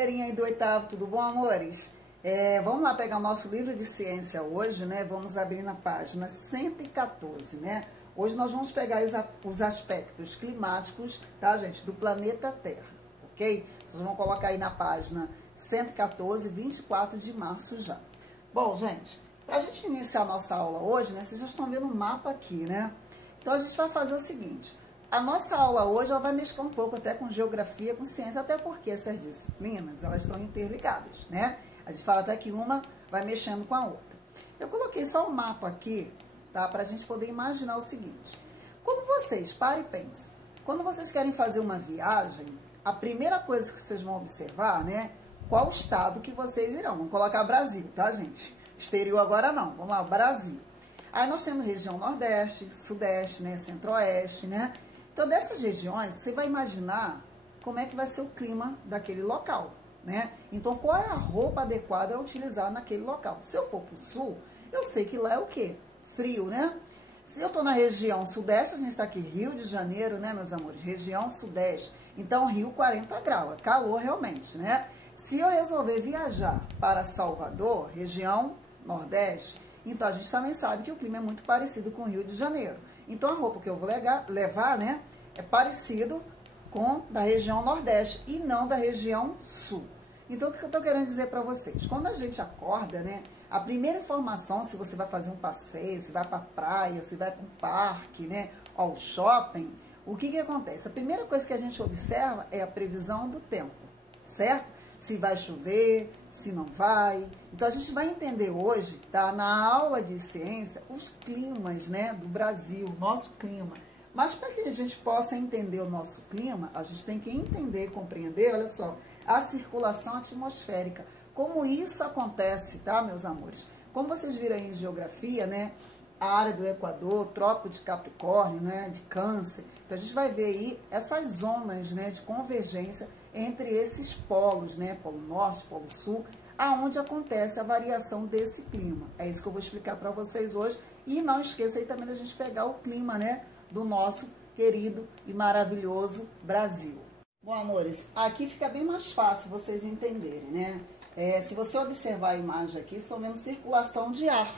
galerinha aí do oitavo, tudo bom, amores? Vamos lá pegar o nosso livro de ciência hoje, né? Vamos abrir na página 114, né? Hoje nós vamos pegar os aspectos climáticos, tá, gente, do planeta Terra, ok? Vocês vão colocar aí na página 114, 24 de março já. Bom, gente, para a gente iniciar a nossa aula hoje, né? Vocês já estão vendo o mapa aqui, né? Então a gente vai fazer o seguinte: a nossa aula hoje ela vai mexer um pouco até com geografia, com ciência, até porque essas disciplinas, elas estão interligadas, né? A gente fala até que uma vai mexendo com a outra. Eu coloquei só o mapa aqui, tá? Para a gente poder imaginar o seguinte: quando vocês, parem e pensem, quando vocês querem fazer uma viagem, a primeira coisa que vocês vão observar, né? Qual estado que vocês irão. Vamos colocar Brasil, tá, gente? Exterior agora não. Vamos lá, Brasil. Aí nós temos região Nordeste, Sudeste, né? Centro-Oeste, né? Então, dessas regiões, você vai imaginar como é que vai ser o clima daquele local, né? Então, qual é a roupa adequada a utilizar naquele local? Se eu for para o sul, eu sei que lá é o quê? Frio, né? Se eu estou na região Sudeste, a gente está aqui, Rio de Janeiro, né, meus amores? Região Sudeste. Então, Rio, 40 graus. É calor realmente, né? Se eu resolver viajar para Salvador, região Nordeste, então a gente também sabe que o clima é muito parecido com o Rio de Janeiro. Então a roupa que eu vou levar, né, é parecido com da região Nordeste e não da região Sul. Então o que eu estou querendo dizer para vocês? Quando a gente acorda, né, a primeira informação, se você vai fazer um passeio, se vai para a praia, se vai para um parque, né, ao shopping, o que acontece? A primeira coisa que a gente observa é a previsão do tempo, certo? Se vai chover, se não vai. Então, a gente vai entender hoje, tá, na aula de ciência, os climas, né, do Brasil, nosso clima. Mas para que a gente possa entender o nosso clima, a gente tem que entender e compreender, olha só, a circulação atmosférica. Como isso acontece, tá, meus amores? Como vocês viram aí em geografia, né, a área do Equador, Trópico de Capricórnio, né, de Câncer. Então, a gente vai ver aí essas zonas, né, de convergência entre esses polos, né, Polo Norte, Polo Sul, aonde acontece a variação desse clima. É isso que eu vou explicar para vocês hoje. E não esqueça aí também da gente pegar o clima, né, do nosso querido e maravilhoso Brasil. Bom, amores, aqui fica bem mais fácil vocês entenderem, né? Se você observar a imagem aqui, estão vendo circulação de ar,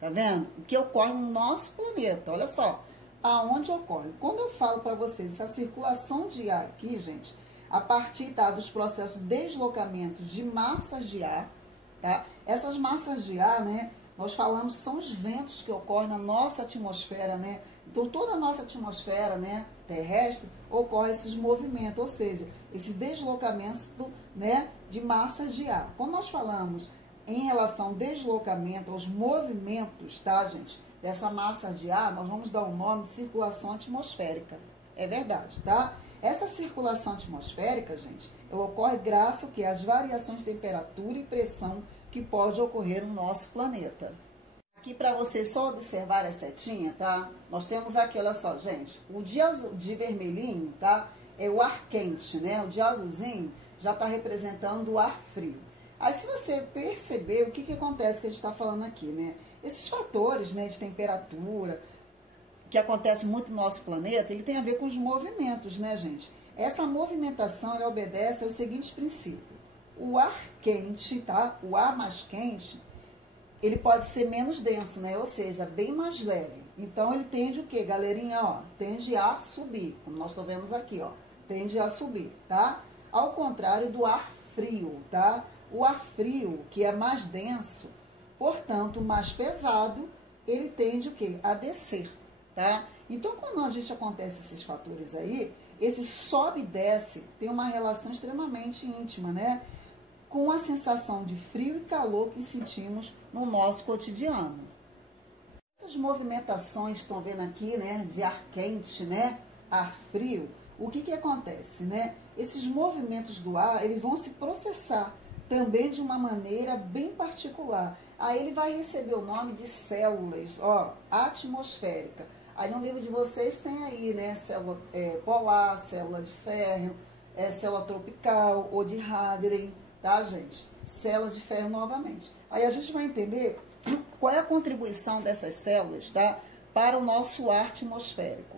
tá vendo? O que ocorre no nosso planeta, olha só, aonde ocorre. Quando eu falo para vocês essa circulação de ar aqui, gente, a partir, tá, dos processos de deslocamento de massas de ar, tá? Essas massas de ar, né, nós falamos que são os ventos que ocorrem na nossa atmosfera, né? Então, toda a nossa atmosfera, né, terrestre, ocorre esses movimentos, ou seja, esses deslocamentos né, de massas de ar. Quando nós falamos em relação ao deslocamento, aos movimentos, tá, gente, dessa massa de ar, nós vamos dar o nome de circulação atmosférica. É verdade, tá? Essa circulação atmosférica, gente, ela ocorre graças às variações de temperatura e pressão que pode ocorrer no nosso planeta. Aqui para vocês só observar a setinha, tá? Nós temos aqui, olha só, gente, o de vermelhinho, tá? É o ar quente, né? O de azulzinho já está representando o ar frio. Aí, se você perceber, o que acontece que a gente está falando aqui, né? Esses fatores, né, de temperatura, que acontece muito no nosso planeta, ele tem a ver com os movimentos, né, gente? Essa movimentação, ela obedece aos seguintes princípios. O ar quente, tá? O ar mais quente, ele pode ser menos denso, né? Ou seja, bem mais leve. Então, ele tende o quê, galerinha? Ó, tende a subir, como nós vemos aqui, ó. Tende a subir, tá? Ao contrário do ar frio, tá? O ar frio, que é mais denso, portanto, mais pesado, ele tende o quê? A descer, tá? Então, quando a gente acontece esses fatores aí, esse sobe e desce tem uma relação extremamente íntima, né? Com a sensação de frio e calor que sentimos no nosso cotidiano. Essas movimentações, estão vendo aqui, né, de ar quente, né, ar frio, o que acontece, né? Esses movimentos do ar, eles vão se processar também de uma maneira bem particular. Aí ele vai receber o nome de células, ó, atmosférica. Aí no livro de vocês tem aí, né, célula polar, célula de ferro, célula tropical ou de Hadley, tá, gente? Célula de ferro novamente. Aí a gente vai entender qual é a contribuição dessas células, tá, para o nosso ar atmosférico.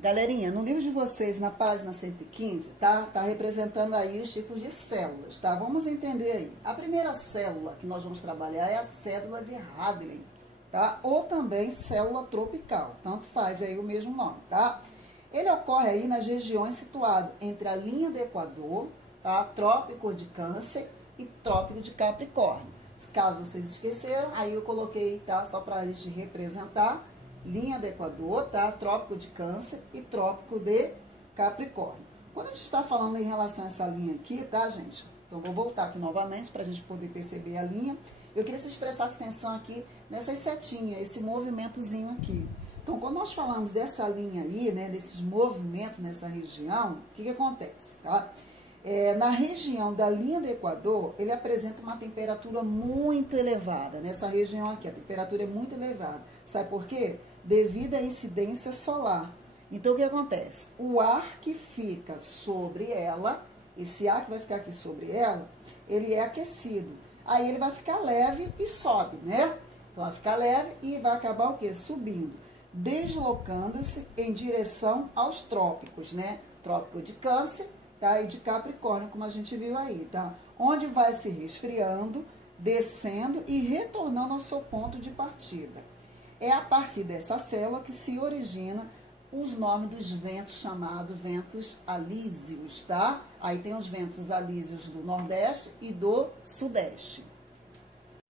Galerinha, no livro de vocês, na página 115, tá representando aí os tipos de células, tá? Vamos entender aí. A primeira célula que nós vamos trabalhar é a célula de Hadley, tá? Ou também célula tropical, tanto faz aí o mesmo nome, tá? Ele ocorre aí nas regiões situadas entre a linha do Equador, tá? Trópico de Câncer e Trópico de Capricórnio. Caso vocês esqueceram, aí eu coloquei, tá? Só para a gente representar. Linha do Equador, tá? Trópico de Câncer e Trópico de Capricórnio. Quando a gente está falando em relação a essa linha aqui, tá, gente? Então, vou voltar aqui novamente para a gente poder perceber a linha. Eu queria que vocês prestassem atenção aqui nessas setinhas, esse movimentozinho aqui. Então, quando nós falamos dessa linha aí, né, desses movimentos nessa região, o que acontece, tá? Na região da linha do Equador, ele apresenta uma temperatura muito elevada. Nessa região aqui, a temperatura é muito elevada. Sabe por quê? Devido à incidência solar. Então, o que acontece? O ar que fica sobre ela, esse ar que vai ficar aqui sobre ela, ele é aquecido. Aí ele vai ficar leve e sobe, né? Então, vai ficar leve e vai acabar o quê? Subindo, deslocando-se em direção aos trópicos, né? Trópico de Câncer, tá? E de Capricórnio, como a gente viu aí, tá? Onde vai se resfriando, descendo e retornando ao seu ponto de partida. É a partir dessa célula que se origina os nomes dos ventos chamados ventos alísios, tá? Aí tem os ventos alísios do Nordeste e do Sudeste.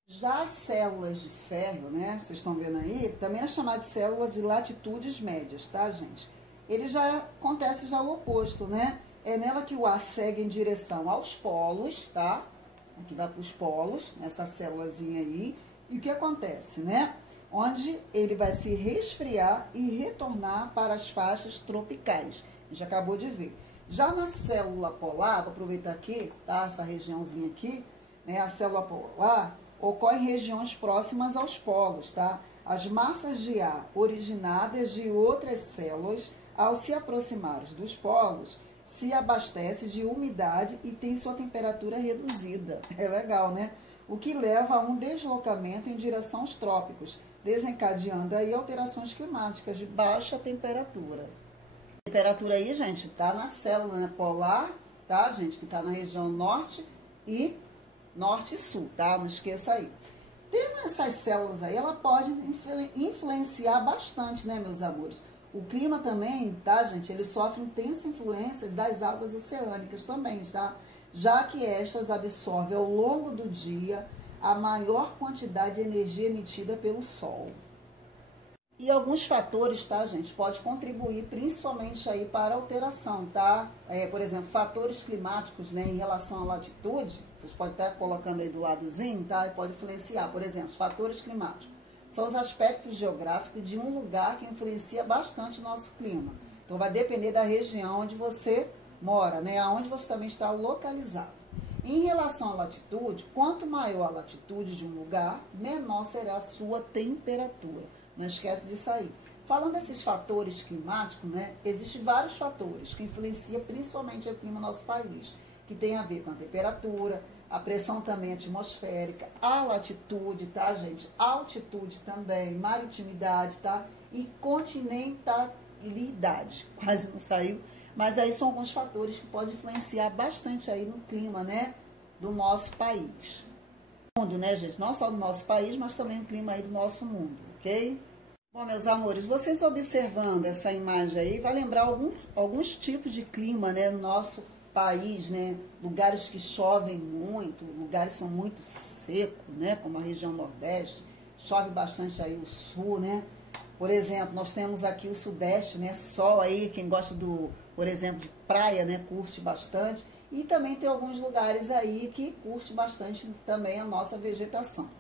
Já as células de ferro, né? Vocês estão vendo aí, também é chamada de célula de latitudes médias, tá, gente? Ele já acontece já o oposto, né? É nela que o ar segue em direção aos polos, tá? Aqui vai para os polos, nessa célulazinha aí. E o que acontece, né? Onde ele vai se resfriar e retornar para as faixas tropicais. A gente acabou de ver. Já na célula polar, vou aproveitar aqui, tá? Essa regiãozinha aqui, né? A célula polar ocorre em regiões próximas aos polos, tá? As massas de ar originadas de outras células, ao se aproximar dos polos, se abastece de umidade e tem sua temperatura reduzida. É legal, né? O que leva a um deslocamento em direção aos trópicos, desencadeando aí alterações climáticas de baixa temperatura. A temperatura aí, gente, tá na célula, né, polar, tá, gente? Que tá na região norte e sul, tá? Não esqueça aí. Tendo essas células aí, ela pode influenciar bastante, né, meus amores? O clima também, tá, gente? Ele sofre intensa influência das águas oceânicas também, tá? Já que estas absorvem ao longo do dia a maior quantidade de energia emitida pelo Sol. E alguns fatores, tá, gente, pode contribuir principalmente aí para a alteração, tá? Por exemplo, fatores climáticos, né, em relação à latitude, vocês podem estar colocando aí do ladozinho, tá? E pode influenciar, por exemplo, os fatores climáticos. São os aspectos geográficos de um lugar que influencia bastante o nosso clima. Então, vai depender da região onde você mora, né? Aonde você também está localizado. Em relação à latitude, quanto maior a latitude de um lugar, menor será a sua temperatura. Não esquece disso aí. Falando desses fatores climáticos, né? Existem vários fatores que influenciam principalmente aqui no nosso país, que tem a ver com a temperatura, a pressão também atmosférica, a latitude, tá, gente? Altitude também, maritimidade, tá? E continentalidade. Quase não saiu. Mas aí são alguns fatores que podem influenciar bastante aí no clima, né? Do nosso país. Mundo, né, gente? Não só do nosso país, mas também o clima aí do nosso mundo, ok? Bom, meus amores, vocês observando essa imagem aí, vai lembrar alguns tipos de clima, né? No nosso país, né? Lugares que chovem muito, lugares que são muito secos, né? Como a região Nordeste, chove bastante aí o Sul, né? Por exemplo, nós temos aqui o Sudeste, né? Sol aí, quem gosta por exemplo, de praia, né? Curte bastante. E também tem alguns lugares aí que curte bastante também a nossa vegetação.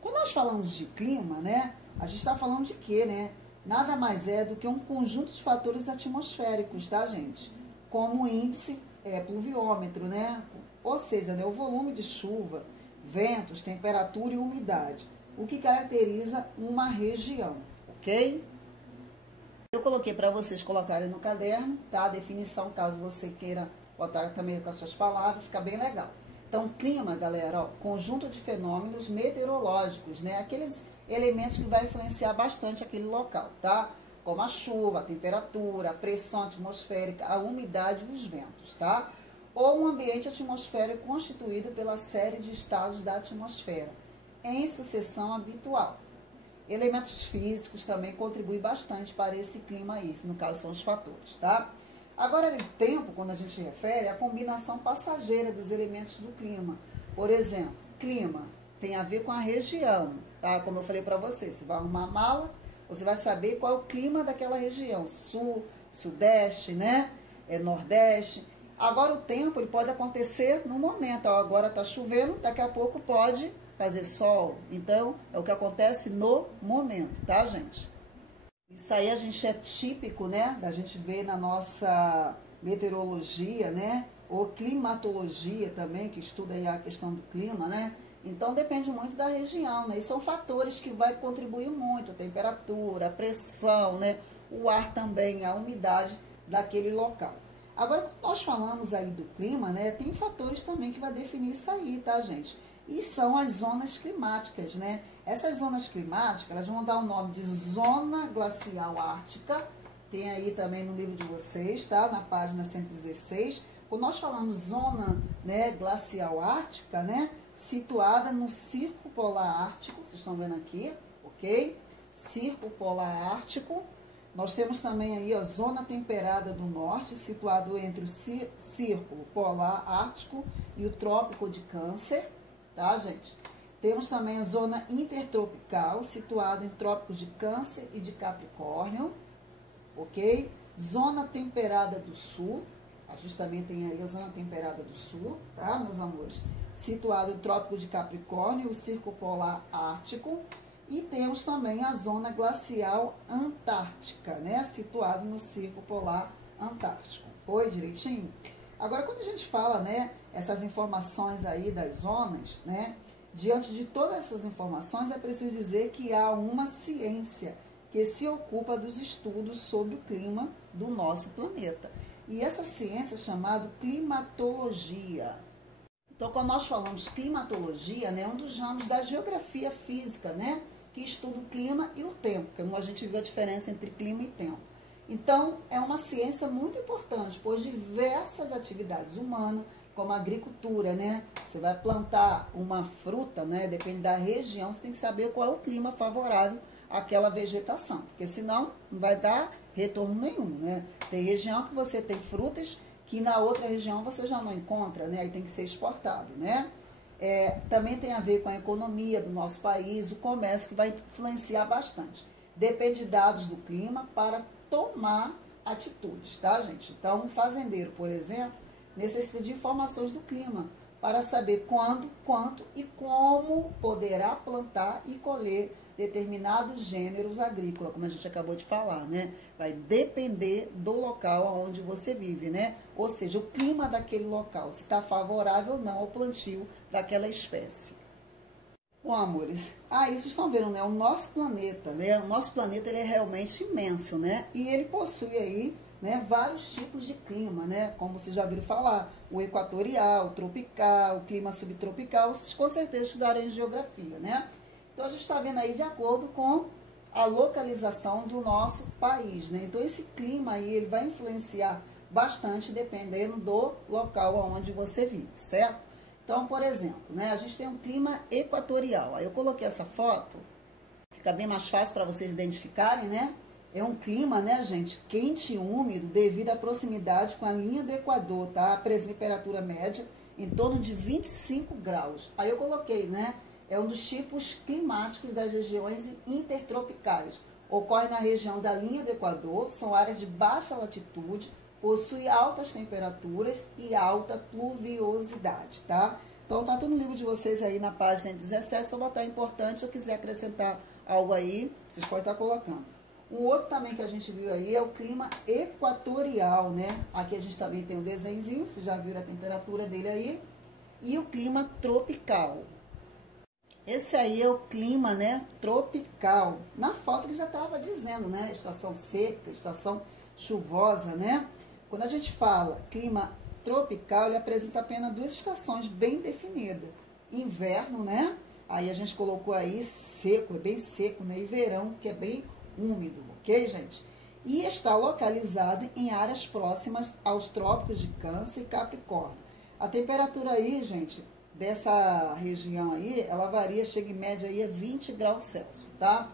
Quando nós falamos de clima, né? A gente está falando de quê, né? Nada mais é do que um conjunto de fatores atmosféricos, tá, gente? Como o índice pluviômetro, né? Ou seja, né, o volume de chuva, ventos, temperatura e umidade, o que caracteriza uma região, ok? Eu coloquei para vocês colocarem no caderno, tá? A definição, caso você queira botar também com as suas palavras, fica bem legal. Então, clima, galera, ó, conjunto de fenômenos meteorológicos, né? Aqueles elementos que vai influenciar bastante aquele local, tá? como a chuva, a temperatura, a pressão atmosférica, a umidade e os ventos, tá? Ou um ambiente atmosférico constituído pela série de estados da atmosfera, em sucessão habitual. Elementos físicos também contribuem bastante para esse clima aí, no caso são os fatores, tá? Agora, o tempo, quando a gente refere, é a combinação passageira dos elementos do clima. Por exemplo, clima tem a ver com a região, tá? Como eu falei para você vai arrumar a mala, você vai saber qual é o clima daquela região, sul, sudeste, né? Nordeste. Agora, o tempo ele pode acontecer no momento, ó, agora está chovendo, daqui a pouco pode fazer sol. Então, é o que acontece no momento, tá, gente? Isso aí a gente é típico, né, da gente ver na nossa meteorologia, né, ou climatologia também, que estuda aí a questão do clima, né? Então, depende muito da região, né? E são fatores que vai contribuir muito, a temperatura, a pressão, né? O ar também, a umidade daquele local. Agora, quando nós falamos aí do clima, né, tem fatores também que vai definir isso aí, tá, gente? E são as zonas climáticas, né? Essas zonas climáticas, elas vão dar o nome de zona glacial ártica, tem aí também no livro de vocês, tá? Na página 116. Quando nós falamos zona, né, glacial ártica, né, situada no Círculo Polar Ártico, vocês estão vendo aqui, ok? Círculo Polar Ártico. Nós temos também aí a zona temperada do norte, situado entre o Círculo Polar Ártico e o Trópico de Câncer, tá, gente? Temos também a zona intertropical, situada em Trópicos de Câncer e de Capricórnio, ok? Zona temperada do sul, a gente também tem aí a zona temperada do sul, tá, meus amores? Situado em Trópico de Capricórnio, o Círculo Polar Ártico. E temos também a zona glacial antártica, né? Situada no Círculo Polar Antártico. Foi direitinho? Agora, quando a gente fala, né, essas informações aí das zonas, né? Diante de todas essas informações, é preciso dizer que há uma ciência que se ocupa dos estudos sobre o clima do nosso planeta. E essa ciência é chamada climatologia. Então, quando nós falamos climatologia, né, é um dos ramos da geografia física, né, que estuda o clima e o tempo, como a gente viu a diferença entre clima e tempo. Então, é uma ciência muito importante, pois diversas atividades humanas, como a agricultura, né, você vai plantar uma fruta, né, depende da região, você tem que saber qual é o clima favorável àquela vegetação, porque senão não vai dar retorno nenhum, né. Tem região que você tem frutas que na outra região você já não encontra, né? Aí tem que ser exportado, né? Também tem a ver com a economia do nosso país, o comércio, que vai influenciar bastante. Depende de dados do clima para tomar atitudes, tá, gente? Então, um fazendeiro, por exemplo, necessita de informações do clima para saber quando, quanto e como poderá plantar e colher determinados gêneros agrícolas, como a gente acabou de falar, né? Vai depender do local onde você vive, né? Ou seja, o clima daquele local, se está favorável ou não ao plantio daquela espécie. Bom, amores, aí vocês estão vendo, né? O nosso planeta, né? O nosso planeta, ele é realmente imenso, né? E ele possui aí, né, vários tipos de clima, né? Como vocês já viram falar, o equatorial, o tropical, o clima subtropical, vocês com certeza estudaram em geografia, né? Então, a gente está vendo aí de acordo com a localização do nosso país, né? Então, esse clima aí, ele vai influenciar bastante dependendo do local onde você vive, certo? Então, por exemplo, né, a gente tem um clima equatorial. Aí eu coloquei essa foto, fica bem mais fácil para vocês identificarem, né? É um clima, né, gente, quente e úmido devido à proximidade com a linha do Equador, tá? A temperatura média em torno de 25 graus. Aí eu coloquei, né? É um dos tipos climáticos das regiões intertropicais. Ocorre na região da linha do Equador, são áreas de baixa latitude, possui altas temperaturas e alta pluviosidade, tá? Então, tá tudo no livro de vocês aí na página 117, só botar importante, se eu quiser acrescentar algo aí, vocês podem estar colocando. Um outro também que a gente viu aí é o clima equatorial, né? Aqui a gente também tem um desenhozinho, vocês já viram a temperatura dele aí. E o clima tropical. Esse aí é o clima, né, tropical. Na foto ele já estava dizendo, né, estação seca, estação chuvosa, né? Quando a gente fala clima tropical, ele apresenta apenas duas estações bem definidas. Inverno, né? Aí a gente colocou aí seco, é bem seco, né? E verão, que é bem úmido, ok, gente? e está localizado em áreas próximas aos trópicos de Câncer e Capricórnio. A temperatura aí, gente, dessa região aí, ela varia, chega em média aí a 20 graus Celsius, tá?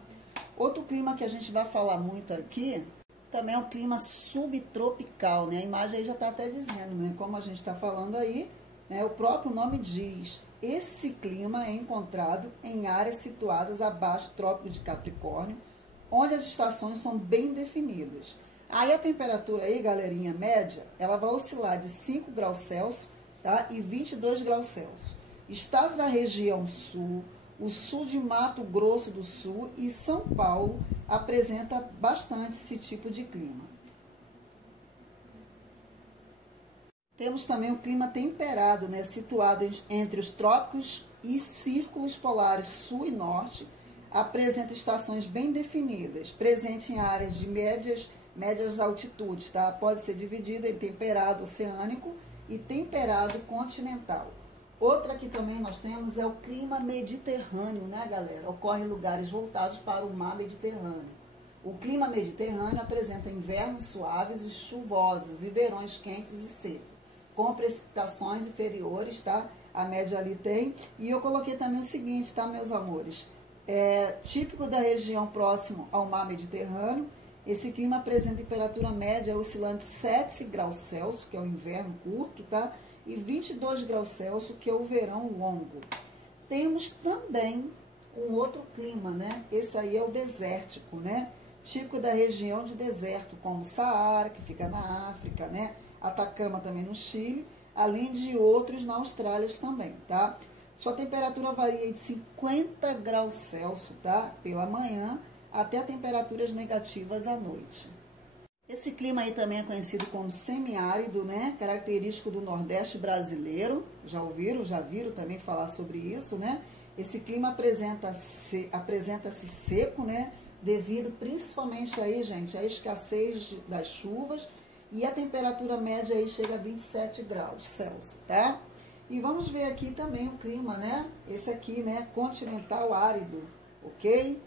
Outro clima que a gente vai falar muito aqui, também é um clima subtropical, né? A imagem aí já está até dizendo, né? Como a gente está falando aí, né? O próprio nome diz, esse clima é encontrado em áreas situadas abaixo do Trópico de Capricórnio, onde as estações são bem definidas. Aí a temperatura aí, galerinha, média, ela vai oscilar de 5 graus Celsius, tá? E 22 graus Celsius. Estados da região sul, o sul de Mato Grosso do Sul e São Paulo apresenta bastante esse tipo de clima. Temos também o clima temperado, né, situado entre os trópicos e círculos polares sul e norte, apresenta estações bem definidas, presente em áreas de médias altitudes, tá? Pode ser dividido em temperado oceânico e temperado continental. Outra que também nós temos é o clima mediterrâneo, né, galera? Ocorre em lugares voltados para o mar Mediterrâneo. O clima mediterrâneo apresenta invernos suaves e chuvosos e verões quentes e secos, com precipitações inferiores, tá? A média ali tem. E eu coloquei também o seguinte, tá, meus amores? É típico da região próximo ao mar Mediterrâneo. Esse clima apresenta temperatura média oscilante 7 graus Celsius, que é o inverno curto, tá? E 22 graus Celsius, que é o verão longo. Temos também um outro clima, né? Esse aí é o desértico, né? Típico da região de deserto, como Saara, que fica na África, né? Atacama também no Chile, além de outros na Austrália também, tá? Sua temperatura varia de 50 graus Celsius, tá? Pela manhã, até temperaturas negativas à noite. Esse clima aí também é conhecido como semiárido, né? Característico do Nordeste brasileiro. Já ouviram, já viram também falar sobre isso, né? Esse clima apresenta-se seco, né? Devido principalmente aí, gente, à escassez das chuvas, e a temperatura média aí chega a 27 graus Celsius, tá? E vamos ver aqui também o clima, né? Esse aqui, né? Continental árido, ok?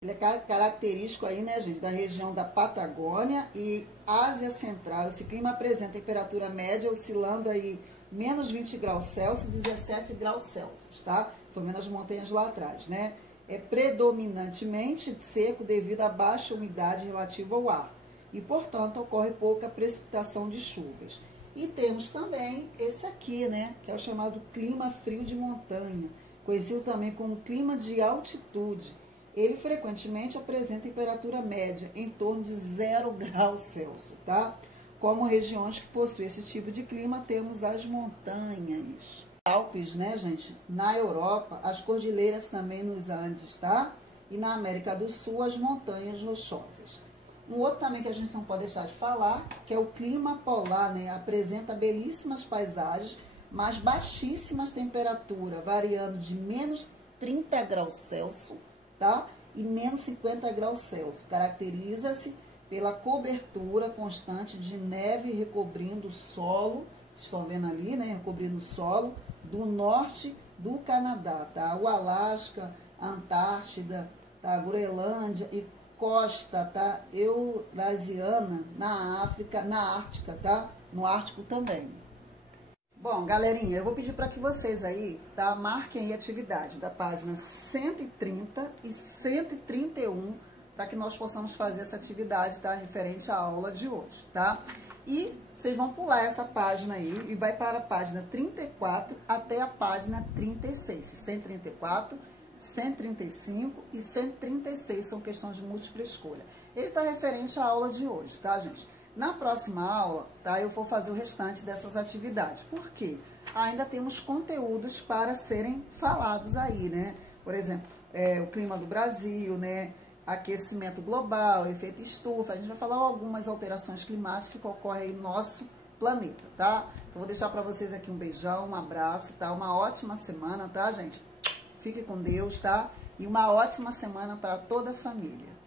Ele é característico aí, né, gente, da região da Patagônia e Ásia Central. Esse clima apresenta temperatura média oscilando aí menos 20 graus Celsius e 17 graus Celsius, tá? Tô vendo as montanhas lá atrás, né? É predominantemente seco devido à baixa umidade relativa ao ar e, portanto, ocorre pouca precipitação de chuvas. E temos também esse aqui, né, que é o chamado clima frio de montanha, conhecido também como clima de altitude. Ele frequentemente apresenta temperatura média em torno de 0 graus Celsius, tá? Como regiões que possuem esse tipo de clima, temos as montanhas. Alpes, né, gente? Na Europa, as cordilheiras também nos Andes, tá? E na América do Sul, as montanhas rochosas. Um outro também que a gente não pode deixar de falar, que é o clima polar, né? Apresenta belíssimas paisagens, mas baixíssimas temperaturas, variando de menos 30 graus Celsius, tá? E menos 50 graus Celsius. Caracteriza-se pela cobertura constante de neve recobrindo o solo, vocês estão vendo ali, né? Recobrindo o solo do norte do Canadá, tá? O Alasca, a Antártida, tá? A Groenlândia e costa, tá? Eurasiana, na África, na Ártica, tá? No Ártico também. Bom, galerinha, eu vou pedir para que vocês aí, tá? Marquem aí a atividade da página 130 e 131, para que nós possamos fazer essa atividade, tá? Referente à aula de hoje, tá? E vocês vão pular essa página aí e vai para a página 34 até a página 36. 134, 135 e 136 são questões de múltipla escolha. Ele está referente à aula de hoje, tá, gente? Na próxima aula, tá, eu vou fazer o restante dessas atividades. Por quê? Ainda temos conteúdos para serem falados aí, né? Por exemplo, o clima do Brasil, né? Aquecimento global, efeito estufa. A gente vai falar algumas alterações climáticas que ocorrem aí no nosso planeta, tá? Eu vou deixar para vocês aqui um beijão, um abraço, tá? Uma ótima semana, tá, gente? Fique com Deus, tá? E uma ótima semana para toda a família.